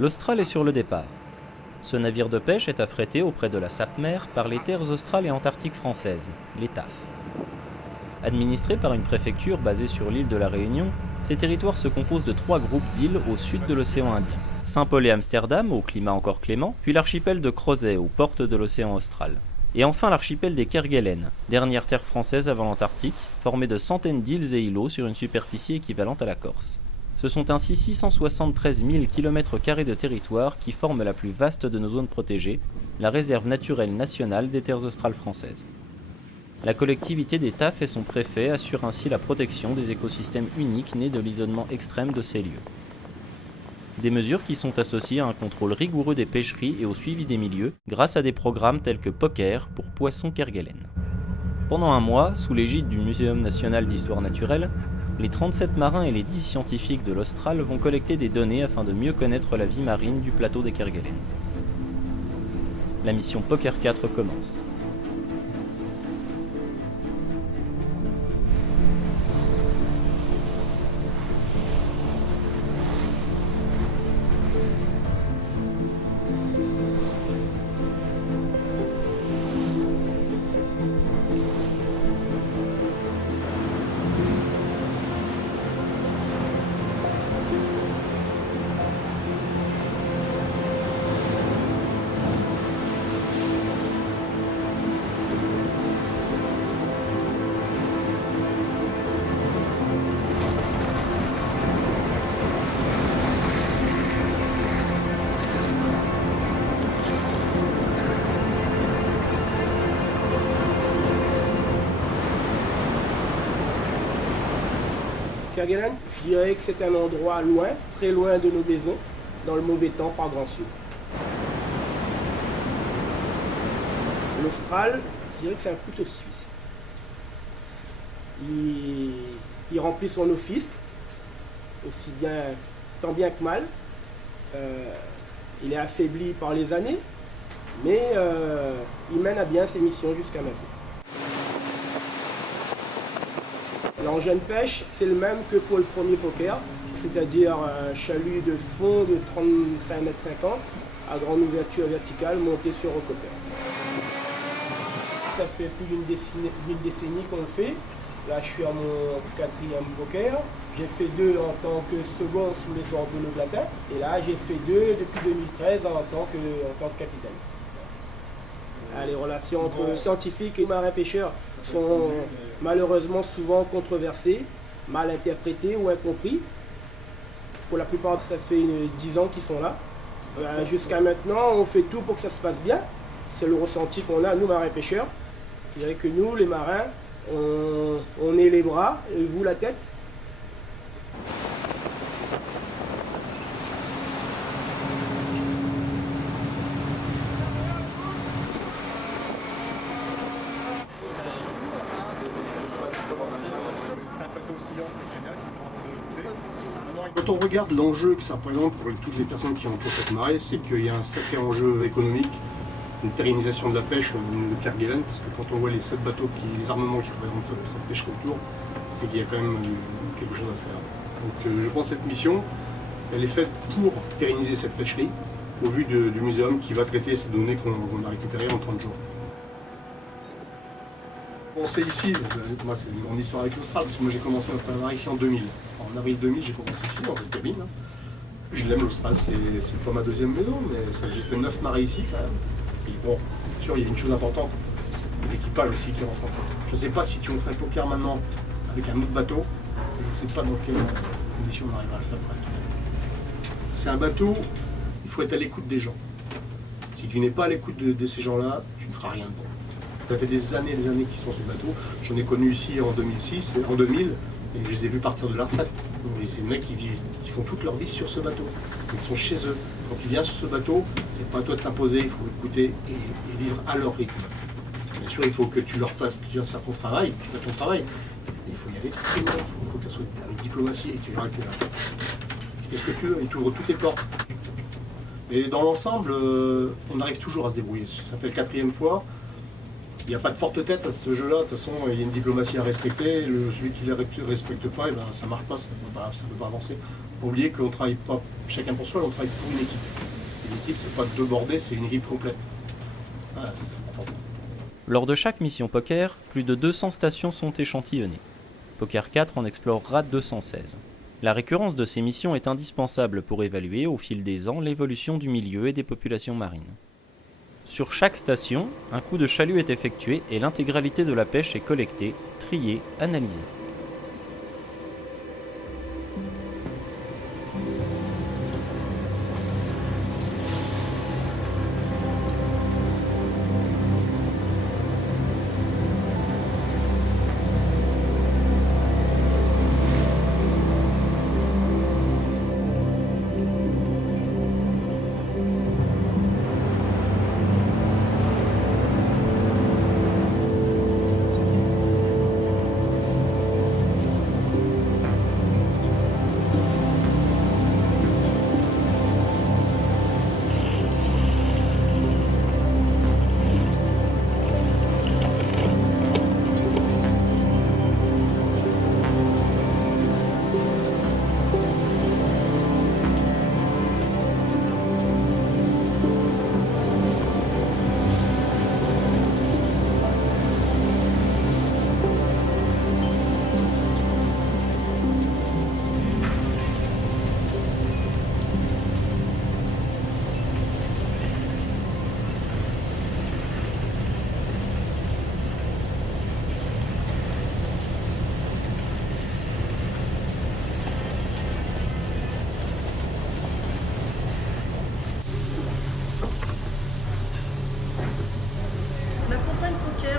L'Austral est sur le départ. Ce navire de pêche est affrété auprès de la Sapmer par les terres australes et antarctiques françaises, les TAF. Administrés par une préfecture basée sur l'île de la Réunion, ces territoires se composent de 3 groupes d'îles au sud de l'océan Indien. Saint-Paul et Amsterdam, au climat encore clément, puis l'archipel de Crozet, aux portes de l'océan Austral. Et enfin l'archipel des Kerguelen, dernière terre française avant l'Antarctique, formée de centaines d'îles et îlots sur une superficie équivalente à la Corse. Ce sont ainsi 673 000 km² de territoire qui forment la plus vaste de nos zones protégées, la réserve naturelle nationale des terres australes françaises. La collectivité des TAF et son préfet assurent ainsi la protection des écosystèmes uniques nés de l'isolement extrême de ces lieux. Des mesures qui sont associées à un contrôle rigoureux des pêcheries et au suivi des milieux grâce à des programmes tels que Poker pour poissons Kerguelen. Pendant un mois, sous l'égide du Muséum national d'histoire naturelle, les 37 marins et les 10 scientifiques de l'Austral vont collecter des données afin de mieux connaître la vie marine du plateau des Kerguelen. La mission Poker 4 commence. Kerguelen, je dirais que c'est un endroit loin, très loin de nos maisons, dans le mauvais temps, par grand sud. L'Austral, je dirais que c'est un couteau suisse. Il remplit son office, aussi bien, tant bien que mal. Il est affaibli par les années, mais il mène à bien ses missions jusqu'à maintenant. L'engin de pêche, c'est le même que pour le premier poker, c'est-à-dire un chalut de fond de 35,50 m à grande ouverture verticale monté sur recoper. Ça fait plus d'une décennie qu'on le fait. Là, je suis à mon 4e poker. J'ai fait 2 en tant que second sous les ordres de Glatin. Et là, j'ai fait 2 depuis 2013 en tant que capitaine. Les relations entre scientifiques et marins-pêcheurs sont malheureusement souvent controversées, mal interprétées ou incomprises. Pour la plupart, ça fait 10 ans qu'ils sont là. Jusqu'à maintenant, on fait tout pour que ça se passe bien. C'est le ressenti qu'on a, nous, marins-pêcheurs. Je dirais que nous, les marins, on est les bras et vous la tête. Quand on regarde l'enjeu que ça représente pour toutes les personnes qui entourent cette marée, c'est qu'il y a un sacré enjeu économique, une pérennisation de la pêche de Kerguelen, parce que quand on voit les 7 bateaux, les armements qui représentent cette pêche autour, c'est qu'il y a quand même quelque chose à faire. Donc je pense que cette mission, elle est faite pour pérenniser cette pêcherie, au vu du muséum qui va traiter ces données qu'on a récupérées en 30 jours. Commencé ici, moi c'est mon histoire avec l'Austral, parce que moi j'ai commencé à travailler ici en 2000. En avril 2000, j'ai commencé ici, dans cette cabine. Je l'aime l'Austral, c'est pas ma deuxième maison, mais j'ai fait 9 marées ici quand même. Et bon, bien sûr, il y a une chose importante, l'équipage aussi qui rentre en compte. Je ne sais pas si tu en ferais le poker maintenant avec un autre bateau, je ne sais pas dans quelles conditions on arrivera à le faire après. C'est un bateau, il faut être à l'écoute des gens. Si tu n'es pas à l'écoute de ces gens-là, tu ne feras rien de bon. Ça fait des années qu'ils sont sur ce bateau. J'en ai connu ici en 2006, en 2000, et je les ai vus partir de la retraite. C'est des mecs qui font toute leur vie sur ce bateau. Ils sont chez eux. Quand tu viens sur ce bateau, c'est pas à toi de t'imposer, il faut écouter et vivre à leur rythme. Bien sûr, il faut que tu leur fasses, que tu fasses ton travail, tu fais ton travail. Et il faut y aller très loin, il faut que ça soit avec diplomatie, et tu verras que qu'est-ce que tu veux, ils t'ouvrent toutes tes portes. Et dans l'ensemble, on arrive toujours à se débrouiller. Ça fait la 4e fois. Il n'y a pas de forte tête à ce jeu-là. De toute façon, il y a une diplomatie à respecter. Celui qui ne la respecte pas, eh ben, ça ne marche pas, ça ne peut pas avancer. Il ne faut pas oublier qu'on ne travaille pas chacun pour soi, on travaille pour une équipe. Et l'équipe, ce n'est pas deux bordés, c'est une équipe complète. Voilà, c'est important. Lors de chaque mission poker, plus de 200 stations sont échantillonnées. Poker 4 en explorera 216. La récurrence de ces missions est indispensable pour évaluer au fil des ans l'évolution du milieu et des populations marines. Sur chaque station, un coup de chalut est effectué et l'intégralité de la pêche est collectée, triée, analysée.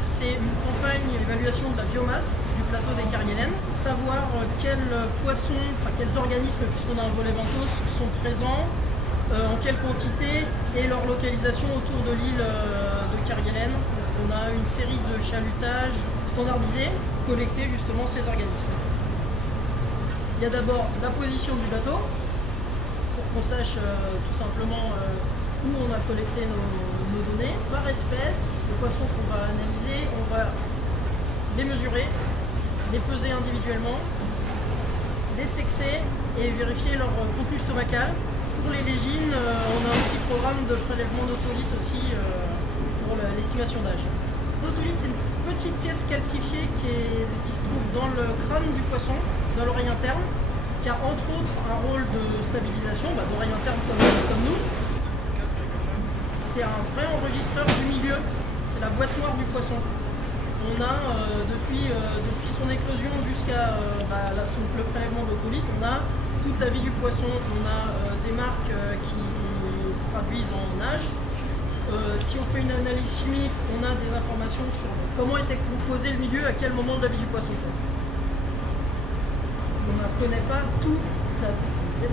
C'est une campagne d'évaluation de la biomasse du plateau des Kerguelen, savoir quels poissons, quels organismes, puisqu'on a un volet benthos, sont présents, en quelle quantité et leur localisation autour de l'île de Kerguelen. On a une série de chalutages standardisés, collectés justement ces organismes. Il y a d'abord la position du bateau, pour qu'on sache tout simplement où on a collecté nos données, par espèce, les poissons qu'on va analyser, on va les mesurer, les peser individuellement, les sexer et vérifier leur contenu stomacal. Pour les légines, on a un petit programme de prélèvement d'autolithe aussi pour l'estimation d'âge. L'autolithe, c'est une petite pièce calcifiée qui se trouve dans le crâne du poisson, dans l'oreille interne, qui a entre autres un rôle de stabilisation, d'oreille interne comme nous. C'est un vrai enregistreur du milieu, c'est la boîte noire du poisson. On a, depuis son éclosion jusqu'à le prélèvement d'autolithe, on a toute la vie du poisson, on a des marques qui se traduisent en âge. Si on fait une analyse chimique, on a des informations sur comment était composé le milieu, à quel moment de la vie du poisson. On ne connaît pas toute la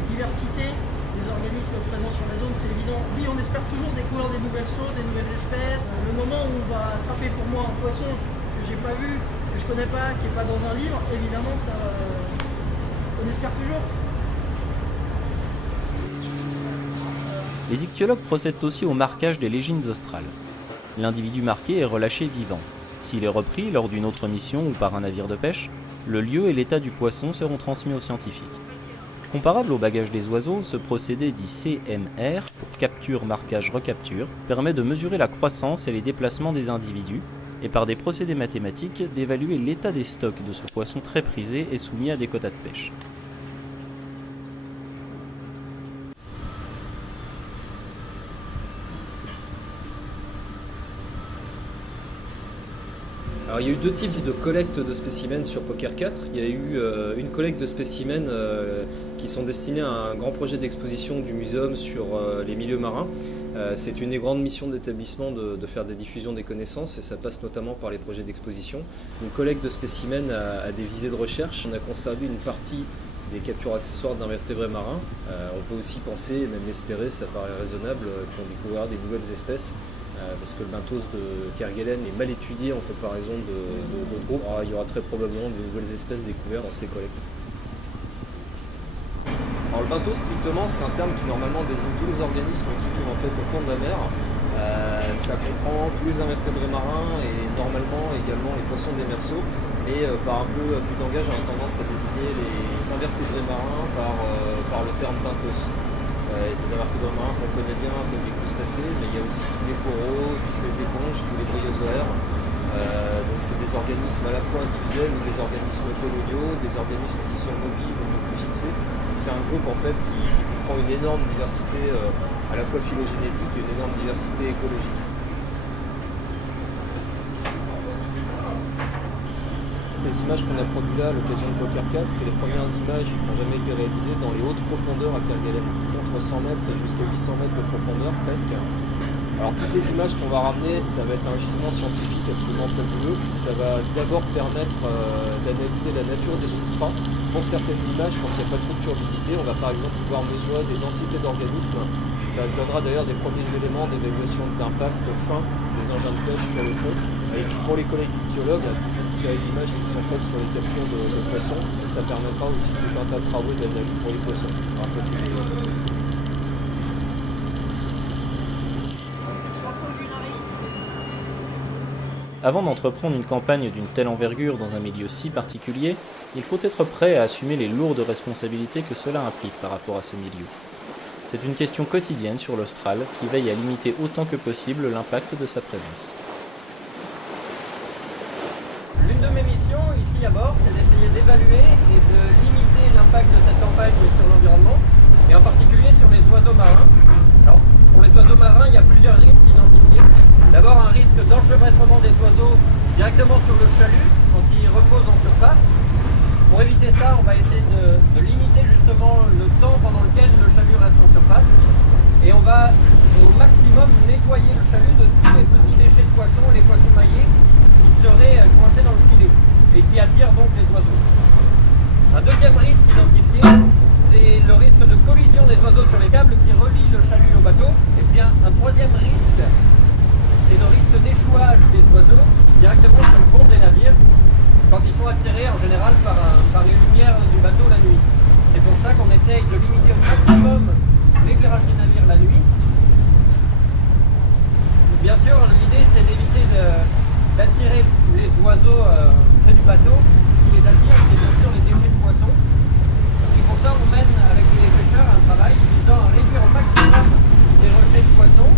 diversité des organismes présents sur la zone, c'est évident. Oui, on espère toujours découvrir des nouvelles choses, des nouvelles espèces. Le moment où on va attraper pour moi un poisson que j'ai pas vu, que je connais pas, qui n'est pas dans un livre, évidemment, ça, on espère toujours. Les ichtyologues procèdent aussi au marquage des légines australes. L'individu marqué est relâché vivant. S'il est repris lors d'une autre mission ou par un navire de pêche, le lieu et l'état du poisson seront transmis aux scientifiques. Comparable au bagage des oiseaux, ce procédé dit CMR, pour capture, marquage, recapture, permet de mesurer la croissance et les déplacements des individus, et par des procédés mathématiques, d'évaluer l'état des stocks de ce poisson très prisé et soumis à des quotas de pêche. Alors, il y a eu deux types de collecte de spécimens sur Poker 4. Il y a eu une collecte de spécimens qui sont destinés à un grand projet d'exposition du muséum sur les milieux marins. C'est une des grandes missions de l'établissement de faire des diffusions des connaissances et ça passe notamment par les projets d'exposition. Une collecte de spécimens à des visées de recherche. On a conservé une partie des captures accessoires d'invertébrés marins. On peut aussi penser, et même l'espérer, ça paraît raisonnable, qu'on découvrira des nouvelles espèces. Parce que le benthos de Kerguelen est mal étudié en comparaison d'autres groupes. Il y aura très probablement de nouvelles espèces découvertes dans ces collectes. Alors, le benthos, strictement, c'est un terme qui normalement désigne tous les organismes qui vivent en fait au fond de la mer. Ça comprend tous les invertébrés marins et normalement également les poissons démersaux. Et par un peu abus de langage, on a tendance à désigner les invertébrés marins par le terme benthos. Des invertébrés marins qu'on connaît bien comme les crustacés, mais il y a aussi tous les coraux, toutes les éponges, tous les bryozoaires. Donc c'est des organismes à la fois individuels ou des organismes coloniaux, des organismes qui sont mobiles ou plus fixés. C'est un groupe en fait qui comprend une énorme diversité à la fois phylogénétique et une énorme diversité écologique. Les images qu'on a produites là à l'occasion de Poker 4, c'est les premières images qui n'ont jamais été réalisées dans les hautes profondeurs à Kerguelen, entre 100 mètres et jusqu'à 800 mètres de profondeur presque. Alors toutes les images qu'on va ramener, ça va être un gisement scientifique absolument fabuleux. Ça va d'abord permettre d'analyser la nature des substrats. Pour certaines images, quand il n'y a pas trop de turbidité, on va par exemple pouvoir mesurer des densités d'organismes. Ça donnera d'ailleurs des premiers éléments d'évaluation d'impact fin des engins de pêche sur le fond. Et puis pour les collègues ichtyologues, toute une série d'images qui sont faites sur les captures de poissons, et ça permettra aussi tout un tas de travaux d'analyse pour les poissons. Alors ça c'est Avant d'entreprendre une campagne d'une telle envergure dans un milieu si particulier, il faut être prêt à assumer les lourdes responsabilités que cela implique par rapport à ce milieu. C'est une question quotidienne sur l'Austral qui veille à limiter autant que possible l'impact de sa présence. L'une de mes missions ici à bord, c'est d'essayer d'évaluer et de limiter l'impact de cette campagne sur l'environnement, et en particulier sur les oiseaux marins. Alors, pour les oiseaux marins, il y a plusieurs risques identifiés. D'abord, un risque d'enchevêtrement des oiseaux directement sur le chalut quand ils reposent en surface. Pour éviter ça, on va essayer de limiter justement le temps pendant lequel le chalut reste en surface. Et on va au maximum nettoyer le chalut de tous les petits déchets de poissons, les poissons maillés, qui seraient coincés dans le filet et qui attirent donc les oiseaux. Un deuxième risque identifié, c'est le risque de collision des oiseaux sur les câbles qui relient le chalut au bateau. Et bien un troisième risque, c'est le risque d'échouage des oiseaux directement sur le pont des navires quand ils sont attirés en général par les lumières du bateau la nuit. C'est pour ça qu'on essaye de limiter au maximum l'éclairage des navires la nuit. Bien sûr, l'idée c'est d'éviter d'attirer les oiseaux près du bateau. Ce qui les attire, c'est bien sûr les déchets de poissons. Et pour ça, on mène avec les pêcheurs un travail visant à réduire au maximum les rejets de poissons.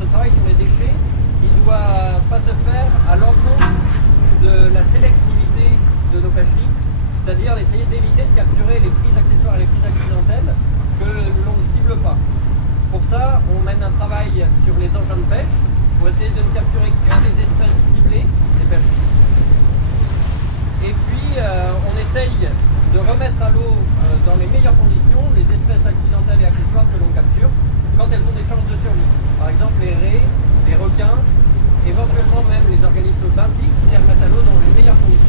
Ce travail sur les déchets, il ne doit pas se faire à l'encontre de la sélectivité de nos pêcheries, c'est-à-dire d'essayer d'éviter de capturer les prises accessoires et les prises accidentelles que l'on ne cible pas. Pour ça, on mène un travail sur les engins de pêche pour essayer de ne capturer que les espèces ciblées des pêcheries. Et puis, on essaye de remettre à l'eau dans les meilleures conditions les espèces accidentelles et accessoires que l'on capture quand elles ont des chances de survie. Par exemple, les raies, les requins, éventuellement même les organismes benthiques qui les remettent à l'eau dans les meilleures conditions.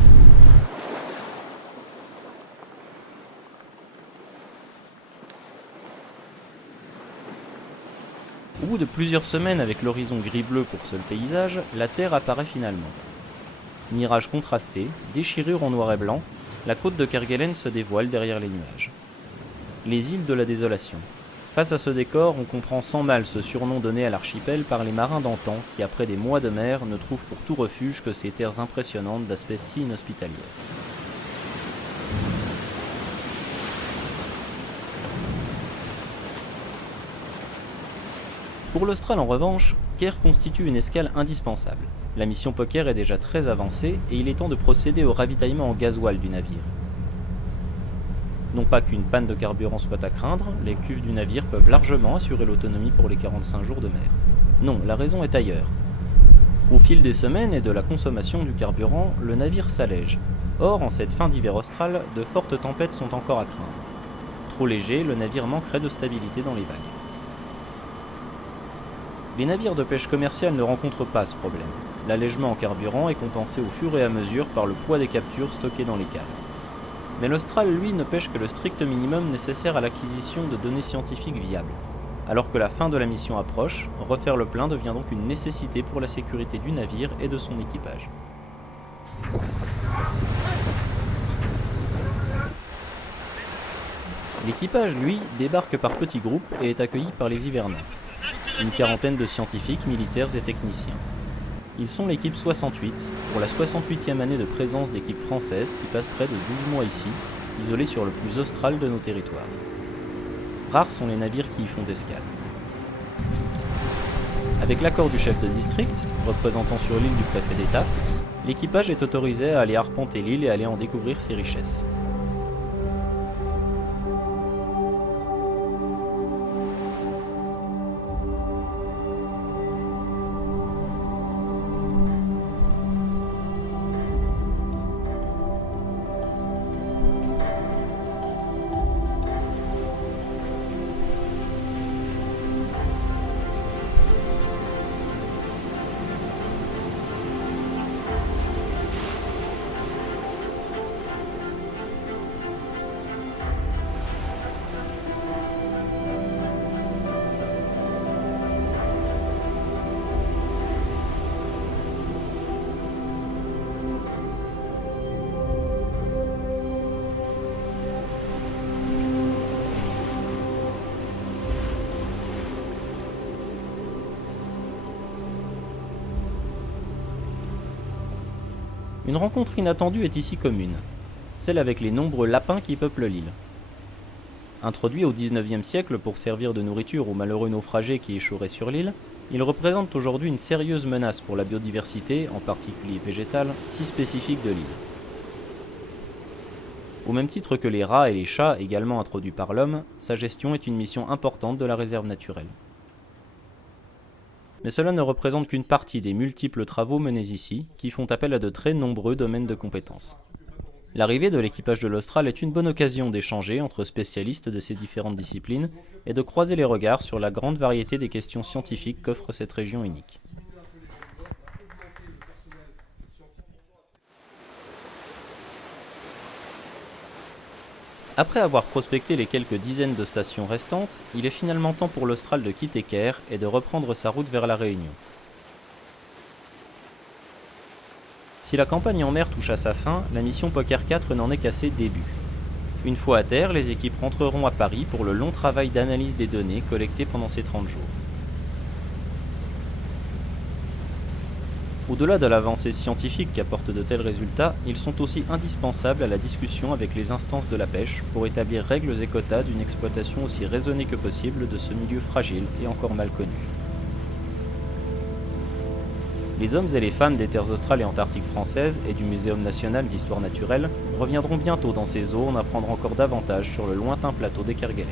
Au bout de plusieurs semaines avec l'horizon gris-bleu pour seul paysage, la Terre apparaît finalement. Mirage contrasté, déchirure en noir et blanc, la côte de Kerguelen se dévoile derrière les nuages. Les îles de la désolation. Face à ce décor, on comprend sans mal ce surnom donné à l'archipel par les marins d'antan qui, après des mois de mer, ne trouvent pour tout refuge que ces terres impressionnantes d'aspect si inhospitalière. Pour l'Austral en revanche, Caire constitue une escale indispensable. La mission Poker est déjà très avancée et il est temps de procéder au ravitaillement en gasoil du navire. Non pas qu'une panne de carburant soit à craindre, les cuves du navire peuvent largement assurer l'autonomie pour les 45 jours de mer. Non, la raison est ailleurs. Au fil des semaines et de la consommation du carburant, le navire s'allège. Or, en cette fin d'hiver austral, de fortes tempêtes sont encore à craindre. Trop léger, le navire manquerait de stabilité dans les vagues. Les navires de pêche commerciale ne rencontrent pas ce problème. L'allègement en carburant est compensé au fur et à mesure par le poids des captures stockées dans les cales. Mais l'Austral, lui, ne pêche que le strict minimum nécessaire à l'acquisition de données scientifiques viables. Alors que la fin de la mission approche, refaire le plein devient donc une nécessité pour la sécurité du navire et de son équipage. L'équipage, lui, débarque par petits groupes et est accueilli par les hivernants. Une quarantaine de scientifiques, militaires et techniciens. Ils sont l'équipe 68, pour la 68e année de présence d'équipes françaises qui passent près de 12 mois ici, isolés sur le plus austral de nos territoires. Rares sont les navires qui y font escale. Avec l'accord du chef de district, représentant sur l'île du préfet des TAF, l'équipage est autorisé à aller arpenter l'île et aller en découvrir ses richesses. Une rencontre inattendue est ici commune, celle avec les nombreux lapins qui peuplent l'île. Introduits au XIXe siècle pour servir de nourriture aux malheureux naufragés qui échoueraient sur l'île, ils représentent aujourd'hui une sérieuse menace pour la biodiversité, en particulier végétale, si spécifique de l'île. Au même titre que les rats et les chats, également introduits par l'homme, sa gestion est une mission importante de la réserve naturelle. Mais cela ne représente qu'une partie des multiples travaux menés ici, qui font appel à de très nombreux domaines de compétences. L'arrivée de l'équipage de l'Austral est une bonne occasion d'échanger entre spécialistes de ces différentes disciplines et de croiser les regards sur la grande variété des questions scientifiques qu'offre cette région unique. Après avoir prospecté les quelques dizaines de stations restantes, il est finalement temps pour l'Austral de quitter Caire et de reprendre sa route vers la Réunion. Si la campagne en mer touche à sa fin, la mission Poker 4 n'en est qu'à ses débuts. Une fois à terre, les équipes rentreront à Paris pour le long travail d'analyse des données collectées pendant ces 30 jours. Au-delà de l'avancée scientifique qu'apportent de tels résultats, ils sont aussi indispensables à la discussion avec les instances de la pêche pour établir règles et quotas d'une exploitation aussi raisonnée que possible de ce milieu fragile et encore mal connu. Les hommes et les femmes des terres australes et antarctiques françaises et du Muséum national d'histoire naturelle reviendront bientôt dans ces eaux en apprendre encore davantage sur le lointain plateau des Kerguelen.